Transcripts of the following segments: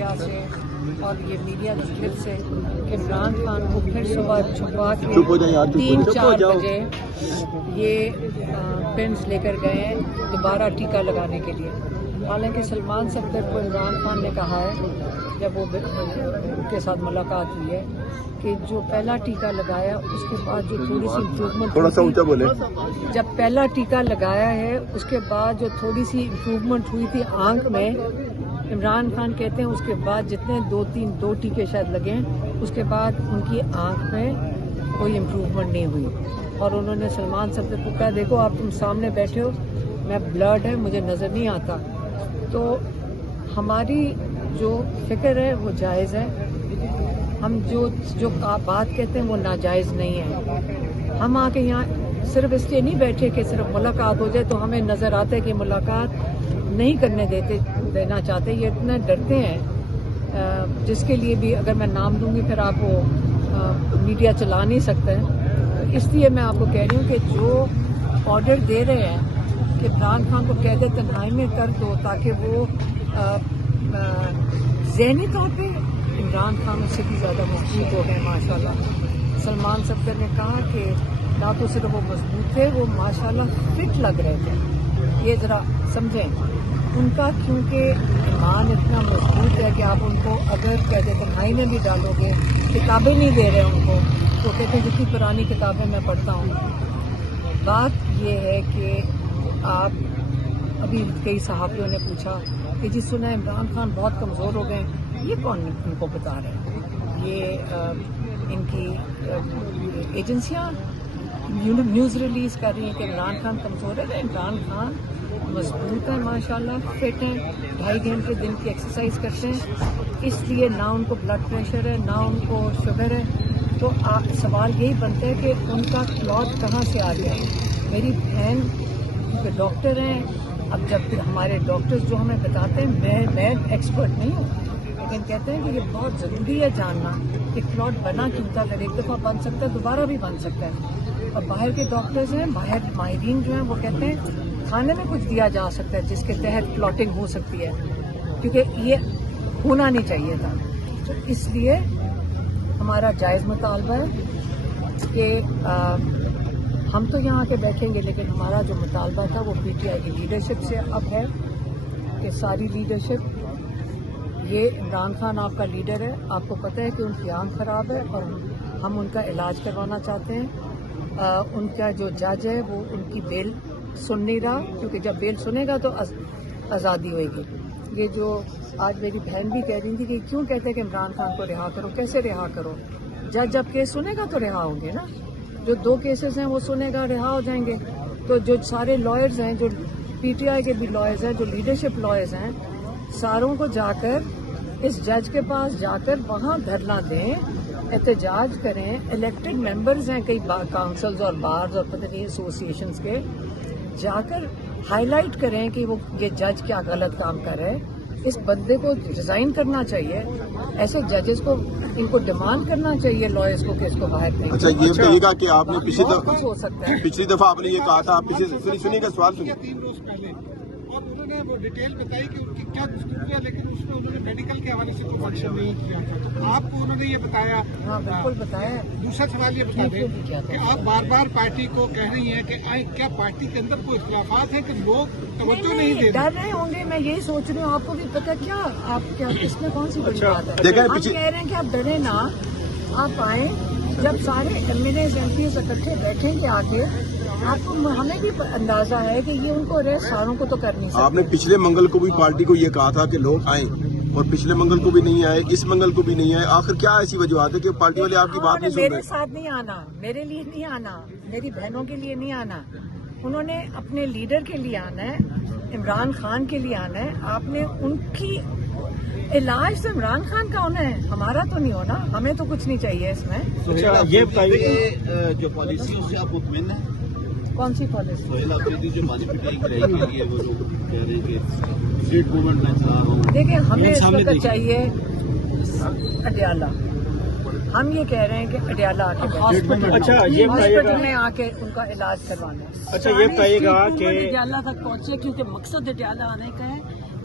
Media سے اور یہ میڈیا کی کلپ سے کہ عمران خان کو پھر صبح چھپا کے 3-4 بجے یہ پنس لے کر گئے ہیں دوبارہ ٹیکہ لگانے کے لیے. حالانکہ سلمان صفدر کو عمران خان نے کہا ہے جب وہ ان کے ساتھ ملاقات ہوئی ہے کہ جو پہلا ٹیکہ لگایا اس کے بعد جو تھوڑی سی امپروومنٹ جب پہلا ٹیکہ لگایا ہے اس کے بعد جو تھوڑی سی امپروومنٹ ہوئی تھی آنکھ میں، عمران خان کہتے ہیں اس کے بعد جتنے 2 ٹیکے شاید لگے اس کے بعد ان کی آنکھ میں کوئی امپروومنٹ نہیں ہوئی. اور انہوں نے سلمان صفدر کو کہا دیکھو آپ تم سامنے بیٹھے ہو، میں بلرڈ ہے مجھے نظر نہیں آتا. تو ہماری جو فکر ہے وہ جائز ہے، ہم جو بات کہتے ہیں وہ ناجائز نہیں ہے. ہم آ کے یہاں صرف اس لیے نہیں بیٹھے کہ صرف ملاقات ہو جائے تو ہمیں نظر آتا ہے کہ ملاقات نہیں کرنے دینا چاہتے. یہ اتنا ڈرتے ہیں جس کے لیے بھی اگر میں نام دوں گی پھر آپ وہ میڈیا چلا نہیں سکتے ہیں. اس لیے میں آپ کو کہہ رہی ہوں کہ جو آرڈر دے رہے ہیں کہ عمران خان کو کہہ دے تنہائی میں کر دو تاکہ وہ ذہنی طور پہ عمران خان اس سے بھی زیادہ مضبوط ہو گئے ماشاءاللہ. سلمان صفدر نے کہا کہ نہ تو صرف وہ مضبوط تھے وہ ماشاءاللہ فٹ لگ رہے تھے. یہ ذرا سمجھیں ان کا کیونکہ ایمان اتنا مضبوط ہے کہ آپ ان کو اگر کہتے تنہائی میں بھی ڈالو گے، کتابیں نہیں دے رہے ان کو تو کہتے ہیں جتنی پرانی کتابیں میں پڑھتا ہوں. بات یہ ہے کہ آپ ابھی کئی صحافیوں نے پوچھا کہ جی سنا عمران خان بہت کمزور ہو گئے. یہ کون ان کو بتا رہے ہیں؟ یہ ان کی ایجنسیاں نیوز ریلیز کر رہی ہیں کہ عمران خان کمزور ہے. عمران خان مضبوط ہیں ماشاءاللہ، فٹ ہیں، 2.5 گھنٹے دن کی ایکسرسائز کرتے ہیں. اس لیے نہ ان کو بلڈ پریشر ہے نہ ان کو شوگر ہے. تو سوال یہی بنتا ہے کہ ان کا کلوٹ کہاں سے آ گیا. میری بہن کے ڈاکٹر ہیں، اب جب ہمارے ڈاکٹر جو ہمیں بتاتے ہیں میں ایکسپرٹ نہیں ہوں لیکن کہتے ہیں کہ یہ بہت ضروری ہے جاننا کہ کلوٹ بنا کیوں تھا. اگر ایک دفعہ بن سکتا ہے دوبارہ بھی بن سکتا ہے. اور باہر کے ڈاکٹرز ہیں، باہر ماہرین جو ہیں وہ کہتے ہیں کھانے میں کچھ دیا جا سکتا ہے جس کے تحت کلوٹنگ ہو سکتی ہے کیونکہ یہ ہونا نہیں چاہیے تھا. تو اس لیے ہمارا جائز مطالبہ ہے کہ ہم تو یہاں کے بیٹھیں گے لیکن ہمارا جو مطالبہ تھا وہ پی ٹی آئی کی لیڈرشپ سے اب ہے کہ ساری لیڈرشپ، یہ عمران خان آپ کا لیڈر ہے، آپ کو پتہ ہے کہ ان کی آنکھ خراب ہے اور ہم ان کا علاج کروانا چاہتے ہیں. ان کا جو جج ہے وہ ان کی بیل سن نہیں رہا کیونکہ جب بیل سنے گا تو آزادی ہوئے گی. یہ جو آج میری بہن بھی کہہ رہی تھی کہ کیوں کہتے ہیں کہ عمران خان کو رہا کرو، کیسے رہا کرو؟ جب کیس سنے گا تو رہا ہوں گے نا. جو 2 کیسز ہیں وہ سنے گا رہا ہو جائیں گے. تو جو سارے لائرز ہیں، جو پی ٹی آئی کے بھی لائرز ہیں، جو لیڈرشپ لائرز ہیں، ساروں کو جا کر اس جج کے پاس جا کر وہاں دھرنا دیں، احتجاج کریں. الیکٹڈ ممبرز ہیں کئی کاؤنسلز اور بارز اور پتہ نہیں ایسوسیشنز کے، جا کر ہائی لائٹ کریں کہ وہ یہ جج کیا غلط کام کر رہے ہیں. اس بندے کو ریزائن کرنا چاہیے. ایسے ججز کو ان کو ڈیمانڈ کرنا چاہیے لائرز کو کہ اس کو باہر نہیں. اچھا یہ کہیے گا کہ آپ نے پچھلی دفعہ آپ نے یہ کہا تھا، آپ سنیے گا سوال سنیے. 3 روز پہلے اور انہوں نے وہ ڈیٹیل بتائی کہ ان کی کیا گفتگو ہے لیکن اس میں انہوں نے میڈیکل کے حوالے سے کوئی مینشن نہیں کیا. آپ کو انہوں نے یہ بتایا؟ ہاں بالکل بتایا. دوسرا سوال یہ بتا دیں کہ آپ بار بار پارٹی کو کہہ رہی ہیں کہ کیا پارٹی کے اندر کوئی اختلافات ہیں کہ لوگ توجہ نہیں دے رہے؟ ڈر رہے ہوں گے، میں یہی سوچ رہی ہوں. آپ کو بھی پتا کیا آپ کیا اس میں کون سی بڑی بات ہے؟ ہم کہہ رہے ہیں کہ آپ ڈرے نہ، آپ آئیں. جب سارے M L As M Ps اکٹھے بیٹھیں گے آ کے آپ کو، ہمیں بھی اندازہ ہے کہ یہ ان کو ریسٹ ساروں کو تو کر نہیں سکتے. آپ نے پچھلے منگل کو بھی پارٹی کو یہ کہا تھا کہ لوگ آئیں اور پچھلے منگل کو بھی نہیں آئے، اس منگل کو بھی نہیں آئے. آخر کیا ایسی وجوہات ہے کہ پارٹی والے آپ کی بات نہیں سن رہے؟ میرے ساتھ نہیں آنا، میرے لیے نہیں آنا، میری بہنوں کے لیے نہیں آنا. انہوں نے اپنے لیڈر کے لیے آنا ہے، عمران خان کے لیے آنا ہے. آپ نے ان کی علاج تو عمران خان کا ہونا ہے، ہمارا تو نہیں ہونا. ہمیں تو کچھ نہیں چاہیے اس میں. یہ بتائیے جو پالیسی اس سے آپ مطمئن ہیں؟ کون سی پالیسی؟ سہیل آفریدی جو ماضی پٹائی کی رہی ہے وہ لوگ کہہ رہے ہیں کہ اسٹریٹ موومنٹ میں چلا رہا ہوں. دیکھیں ہمیں اس وقت چاہیے اڈیالہ. ہم یہ کہہ رہے ہیں کہ اڈیالہ آ کے ہاسپٹل میں آ کے ان کا علاج کروانا ہے. اچھا یہ بتائیے گا کہ اڈیالہ تک پہنچے کیونکہ مقصد اڈیالہ آنے کا ہے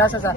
10,000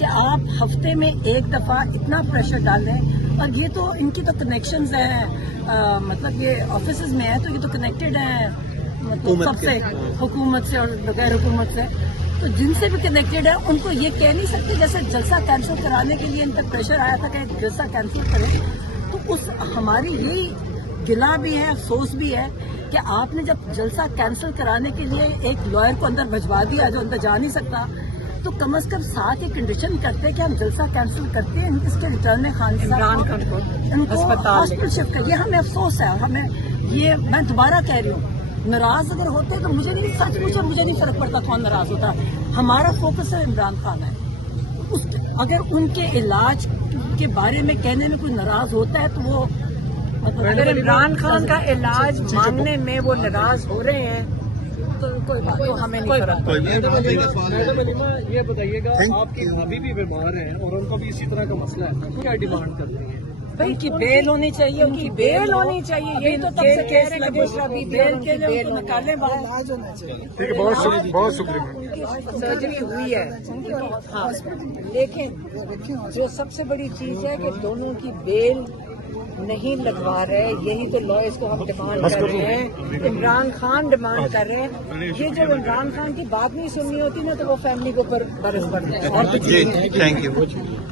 کہ آپ ہفتے میں ایک دفعہ اتنا پریشر ڈال دیں. اور یہ تو ان کی تو کنیکشنز ہیں, مطلب یہ آفیسز میں ہیں تو یہ تو کنیکٹڈ ہیں مطلب سب سے, حکومت سے اور بغیر حکومت سے, تو جن سے بھی کنیکٹڈ ہے ان کو یہ کہہ نہیں سکتے. جیسے جلسہ کینسل کرانے کے لیے ان تک پریشر آیا تھا کہ جلسہ کینسل کریں, تو اس ہماری یہی گلا بھی ہے, افسوس بھی ہے کہ آپ نے جب جلسہ کینسل کرانے کے لیے ایک لائر کو اندر بھجوا دیا جو اندر جا نہیں سکتا, تو کم از کم ساتھ یہ کنڈیشن کرتے کہ ہم جلسہ کینسل کرتے ہیں اس کے ریٹرن میں خان عمران خان کو ان کو ہسپتال ہاسپٹل شفٹ کر. یہ ہمیں افسوس ہے, اور ہمیں یہ میں دوبارہ کہہ رہی ہوں, ناراض اگر ہوتے تو مجھے نہیں, سچ پوچھے مجھے نہیں فرق پڑتا کون ناراض ہوتا. ہمارا فوکس ہے عمران خان ہے. اگر ان کے علاج کے بارے میں کہنے میں کوئی ناراض ہوتا ہے تو وہ اگر عمران خان کا علاج مانگنے میں وہ ناراض ہو رہے ہیں تو کوئی بات تو ہمیں نہیں فرق پڑتا. میڈم علیمہ یہ بتائیے گا, آپ کی بھابھی بھی بیمار ہیں اور ان کو بھی اسی طرح کا مسئلہ ہے, کیا ڈیمانڈ کر رہی ہیں؟ ان کی بیل ہونی چاہیے, ان کی بیل ہونی چاہیے. یہی تو تب سے کہہ رہے ہیں کہ بشرا بی بیل کے لیے ان کو نکالنے والا ٹھیک ہے, بہت شکریہ. سرجری ہوئی ہے ہاں, لیکن جو سب سے بڑی چیز ہے کہ دونوں کی بیل نہیں لگوا رہے. یہی تو لائرز کو ہم ڈیمانڈ کر رہے ہیں, عمران خان ڈیمانڈ کر رہے ہیں. یہ جب عمران خان کی بات نہیں سننی ہوتی نا تو وہ فیملی کے اوپر برس پڑتے ہیں. Thank you.